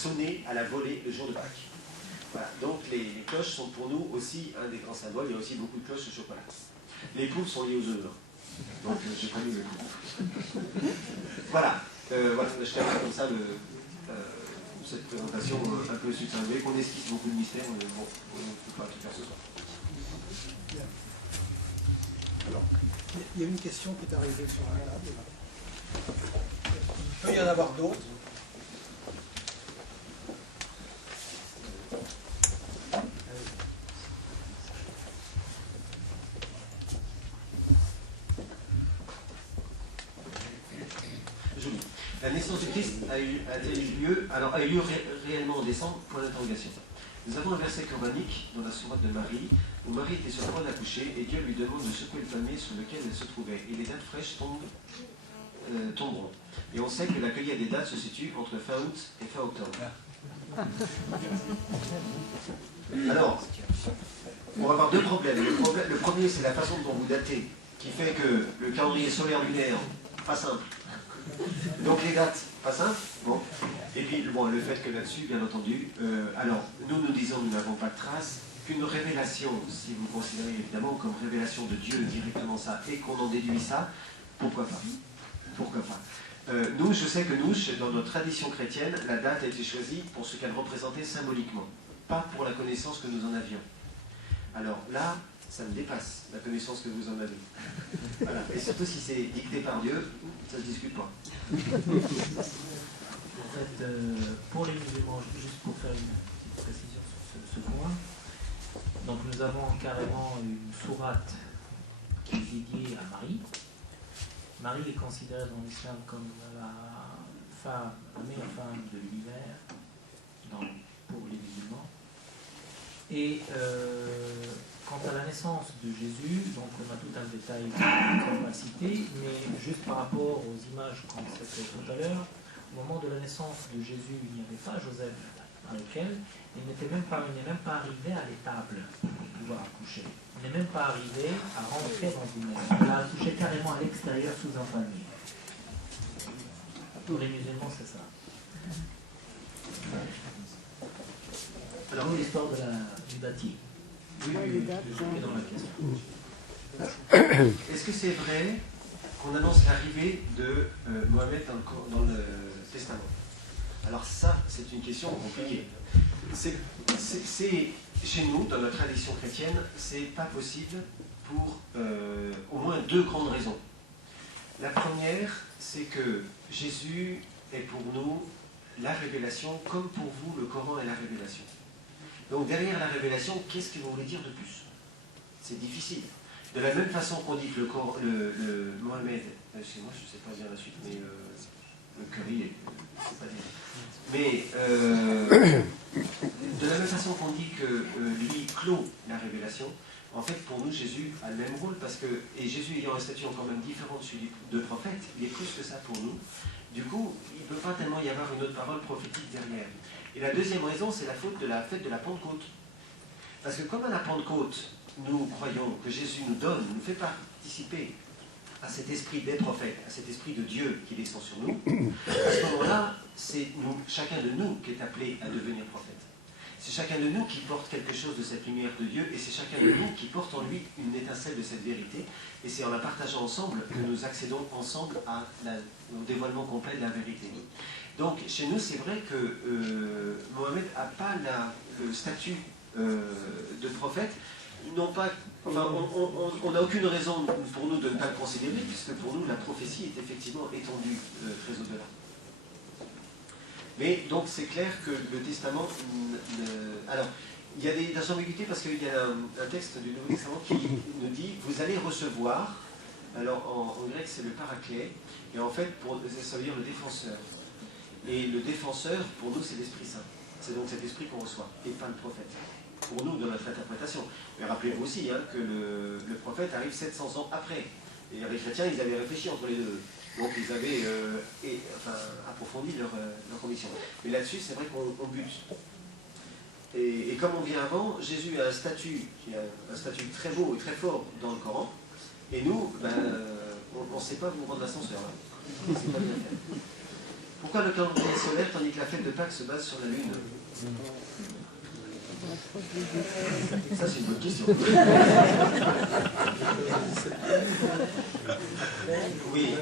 sonner à la volée le jour de Pâques. Voilà. Donc les cloches sont pour nous aussi un des grands symboles. Il y a aussi beaucoup de cloches de chocolat. Les poules sont liées aux œufs. Donc j'ai pas mis le coup. Voilà. Voilà. Je termine comme ça cette présentation un peu succincte. Vous voyez qu'on esquisse beaucoup de mystères, mais bon, on ne peut pas tout faire ce soir. Alors, il y a une question qui est arrivée sur la table. Il peut y en avoir d'autres. La naissance du Christ a eu lieu réellement en décembre, point d'interrogation. Nous avons un verset coranique dans la sourate de Marie, où Marie était sur le point d'accoucher et Dieu lui demande de secouer le palmier sur lequel elle se trouvait. Et les dattes fraîches tomberont. Et on sait que la cueillette des dattes se situe entre fin août et fin octobre. Alors, on va avoir deux problèmes. Le premier, c'est la façon dont vous datez, qui fait que le calendrier solaire lunaire, pas simple. Donc les dates, pas simple, bon. Et puis bon, le fait que là-dessus, bien entendu, alors nous disons, nous n'avons pas de trace, qu'une révélation, si vous considérez évidemment comme révélation de Dieu directement ça, et qu'on en déduit ça, pourquoi pas? Pourquoi pas? Je sais que nous, dans notre tradition chrétienne, la date a été choisie pour ce qu'elle représentait symboliquement, pas pour la connaissance que nous en avions. Alors là, ça me dépasse, la connaissance que vous en avez. Voilà. Et surtout si c'est dicté par Dieu, ça ne se discute pas. En fait, pour les musulmans, juste pour faire une petite précision sur ce point, donc nous avons carrément une sourate qui est dédiée à Marie. Marie est considérée dans l'islam comme la meilleure femme de l'univers pour les musulmans. Et quant à la naissance de Jésus, donc on a tout un détail qu'on va citer, mais juste par rapport aux images qu'on s'est fait tout à l'heure, au moment de la naissance de Jésus, il n'y avait pas Joseph avec elle, il n'est même pas arrivé à l'étable pour pouvoir accoucher. Il n'est même pas arrivé à rentrer dans une maison. Il a accouché carrément à l'extérieur sous un palmier. Pour les musulmans, c'est ça. Alors, l'histoire du bâti. Oui, Dans la question. Est-ce que c'est vrai qu'on annonce l'arrivée de Mohamed dans le Testament? Alors ça, c'est une question compliquée. Chez nous, dans notre tradition chrétienne, c'est pas possible pour au moins deux grandes raisons. La première, c'est que Jésus est pour nous la révélation, comme pour vous, le Coran est la révélation. Donc derrière la révélation, qu'est-ce que vous voulez dire de plus? C'est difficile. De la même façon qu'on dit que le Mohamed, chez moi je ne sais pas dire la suite, mais le curry, c'est pas dire. Mais de la même façon qu'on dit que lui clôt la révélation, en fait pour nous Jésus a le même rôle, parce que, et Jésus ayant un statut quand même différent de celui de prophète, il est plus que ça pour nous. Du coup, il ne peut pas tellement y avoir une autre parole prophétique derrière. Et la deuxième raison, c'est la faute de la fête de la Pentecôte. Parce que comme à la Pentecôte, nous croyons que Jésus nous fait participer à cet esprit des prophètes, à cet esprit de Dieu qui descend sur nous, à ce moment-là, c'est chacun de nous qui est appelé à devenir prophète. C'est chacun de nous qui porte quelque chose de cette lumière de Dieu, et c'est chacun de nous qui porte en lui une étincelle de cette vérité, et c'est en la partageant ensemble que nous accédons ensemble au dévoilement complet de la vérité. Donc chez nous, c'est vrai que Mohamed n'a pas le statut de prophète. On n'a aucune raison pour nous de ne pas le considérer, puisque pour nous, la prophétie est effectivement étendue très au-delà. Mais donc c'est clair que le Testament... alors, il y a des ambiguïtés parce qu'il y a un texte du Nouveau Testament qui nous dit « Vous allez recevoir », alors en grec c'est le paraclet, et en fait ça veut dire le défenseur. Et le défenseur, pour nous, c'est l'Esprit Saint. C'est donc cet esprit qu'on reçoit, et pas le prophète. Pour nous, dans notre interprétation. Mais rappelez-vous aussi que le prophète arrive 700 ans après. Et les chrétiens, ils avaient réfléchi entre les deux. Donc ils avaient approfondi leur conviction. Mais là-dessus, c'est vrai qu'on bute. Et comme on vient avant, Jésus a un statut très beau et très fort dans le Coran. Et nous, on ne sait pas vous rendre l'ascenseur. On ne sait pas bien faire. Pourquoi le calendrier solaire tandis que la fête de Pâques se base sur la Lune? Ça, c'est une bonne question. Oui.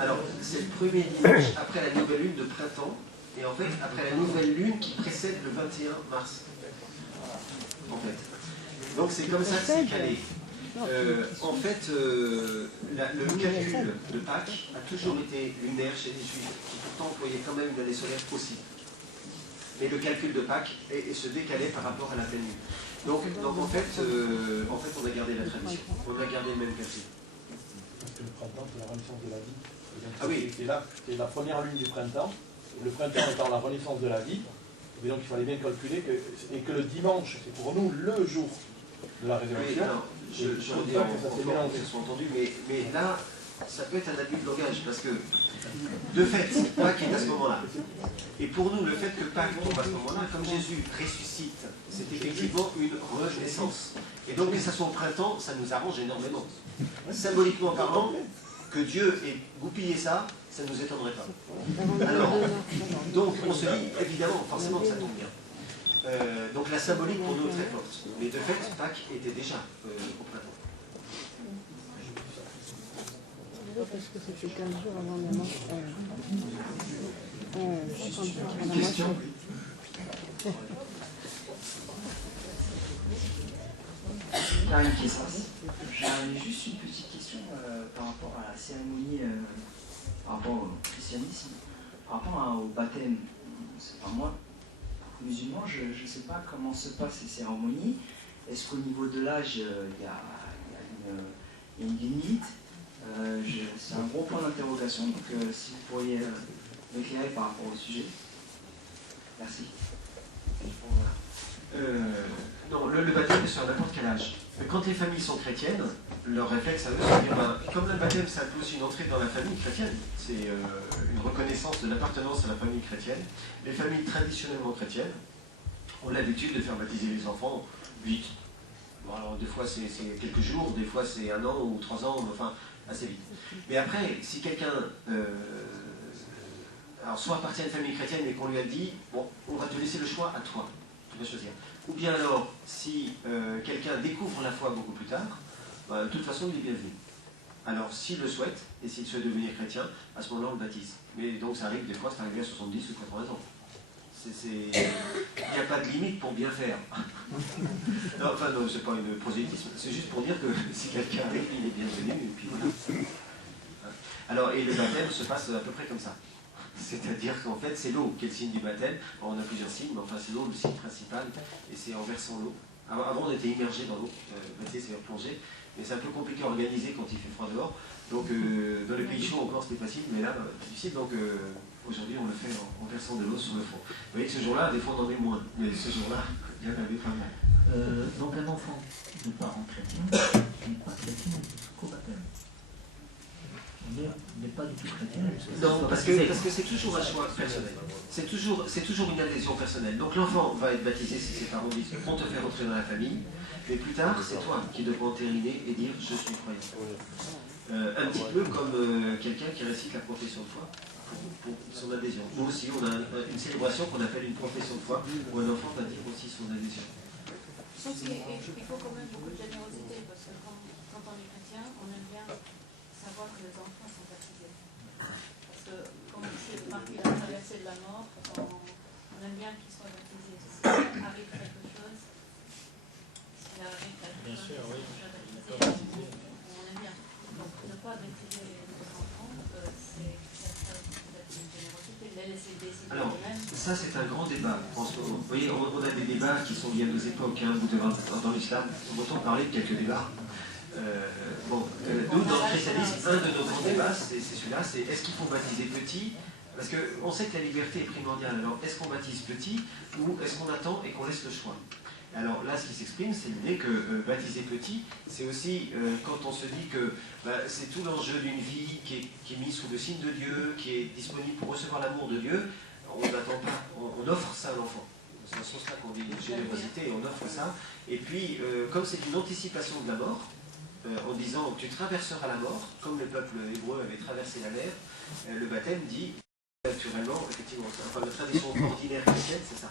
Alors, c'est le premier dimanche après la nouvelle lune de printemps, et en fait, après la nouvelle lune qui précède le 21 mars. En fait. Donc, c'est comme ça que c'est calé. En fait, le calcul de Pâques a toujours été lunaire chez les Juifs, qui pourtant employaient quand même une année solaire aussi. Mais le calcul de Pâques se décalait par rapport à la pleine lune. Donc en fait, on a gardé la tradition. On a gardé le même calcul. Parce que le printemps, c'est la renaissance de la vie. Ah oui. C'est la première lune du printemps. Le printemps étant la renaissance de la vie. Et donc il fallait bien calculer que le dimanche, c'est pour nous le jour de la résurrection. Oui, je redis en que ça soit entendu, mais là, ça peut être un abus de langage, parce que de fait, Pâques est à ce moment-là. Et pour nous, le fait que Pâques tombe à ce moment-là, comme Jésus ressuscite, c'est effectivement une renaissance. Et donc que ça soit au printemps, ça nous arrange énormément. Symboliquement parlant, que Dieu ait goupillé ça, ça ne nous étonnerait pas. Alors, donc on se dit, évidemment, forcément que ça tombe bien. Donc la symbolique pour nous est très forte. Mais de fait, Pâques était déjà au printemps. Parce que c'était 15 jours avant la mort. Une question? Karine Kessas. J'avais juste une petite question par rapport à la cérémonie, par rapport au christianisme, par rapport au baptême. C'est pas moi, musulman, je ne sais pas comment se passent ces cérémonies. Est-ce qu'au niveau de l'âge, il y a une limite? C'est un gros point d'interrogation, donc si vous pourriez m'éclairer par rapport au sujet. Merci. Non, le baptême est sur n'importe quel âge. Quand les familles sont chrétiennes, leur réflexe à eux, c'est de dire, comme le baptême, ça impose une entrée dans la famille chrétienne, c'est une reconnaissance de l'appartenance à la famille chrétienne. Les familles traditionnellement chrétiennes ont l'habitude de faire baptiser les enfants vite. Bon, alors, des fois, c'est quelques jours, des fois, c'est 1 an ou 3 ans, enfin, assez vite. Mais après, si quelqu'un alors soit appartient à une famille chrétienne et qu'on lui a dit, bon, on va te laisser le choix à toi, tu vas choisir. Ou bien alors, si quelqu'un découvre la foi beaucoup plus tard, de toute façon, il est bienvenu. Alors, s'il le souhaite, et s'il souhaite devenir chrétien, à ce moment-là, on le baptise. Mais donc, ça arrive, des fois, c'est arrivé à 70 ou 80 ans. Il n'y a pas de limite pour bien faire. Non, enfin, non, c'est pas une prosélytisme, c'est juste pour dire que si quelqu'un arrive, il est bienvenu, et puis voilà. Alors, et le baptême se passe à peu près comme ça. C'est-à-dire qu'en fait, c'est l'eau qui est le signe du baptême. Alors, on a plusieurs signes, mais enfin, c'est l'eau le signe principal, et c'est en versant l'eau. Avant, on était immergé dans l'eau, baptisé, c'est replonger, mais c'est un peu compliqué à organiser quand il fait froid dehors. Donc, dans les pays chauds, encore, c'était facile, mais là, difficile. Donc, aujourd'hui, on le fait en versant de l'eau sur le front. Vous voyez que ce jour-là, des fois, on en met moins, mais ce jour-là, il y en avait pas mal. Donc, un enfant de parents chrétiens n'est pas chrétien jusqu'au baptême. Il n'est pas du tout chrétien. Non, parce que c'est toujours un choix personnel. C'est toujours une adhésion personnelle. Donc l'enfant va être baptisé si ses parents disent on te fait rentrer dans la famille, mais plus tard, c'est toi qui devras entériner et dire je suis croyant. Un petit peu comme quelqu'un qui récite la profession de foi pour son adhésion. Nous aussi, on a une célébration qu'on appelle une profession de foi où un enfant va dire aussi son adhésion. Sauf qu'il faut quand même beaucoup de générosité parce que quand on est chrétien, on aime bien savoir que les enfants sont baptisés. Parce que comme c'est marqué la traversée de la mort, on aime bien qu'ils soient baptisés. S'il arrive quelque chose, on aime bien. Donc ne pas baptiser les enfants, c'est peut-être une générosité, de les laisser décider eux-mêmes. Ça c'est un grand débat en ce moment. Vous voyez, on a des débats qui sont liés à nos époques. Vous devez dans l'islam, on entend parler de quelques débats. Nous, dans le christianisme, un de nos grands débats, c'est celui-là, c'est est-ce qu'il faut baptiser petit? Parce qu'on sait que la liberté est primordiale. Alors, est-ce qu'on baptise petit ou est-ce qu'on attend et qu'on laisse le choix? Alors là, ce qui s'exprime, c'est l'idée que baptiser petit, c'est aussi quand on se dit que c'est tout l'enjeu d'une vie qui est mise sous le signe de Dieu, qui est disponible pour recevoir l'amour de Dieu. On n'attend pas, on offre ça à l'enfant. C'est dans ce sens-là qu'on dit générosité, et on offre ça. Et puis, comme c'est une anticipation de la mort, en disant tu traverseras la mort, comme le peuple hébreu avait traversé la mer, le baptême dit Naturellement, effectivement, enfin la tradition ordinaire chrétienne, c'est ça.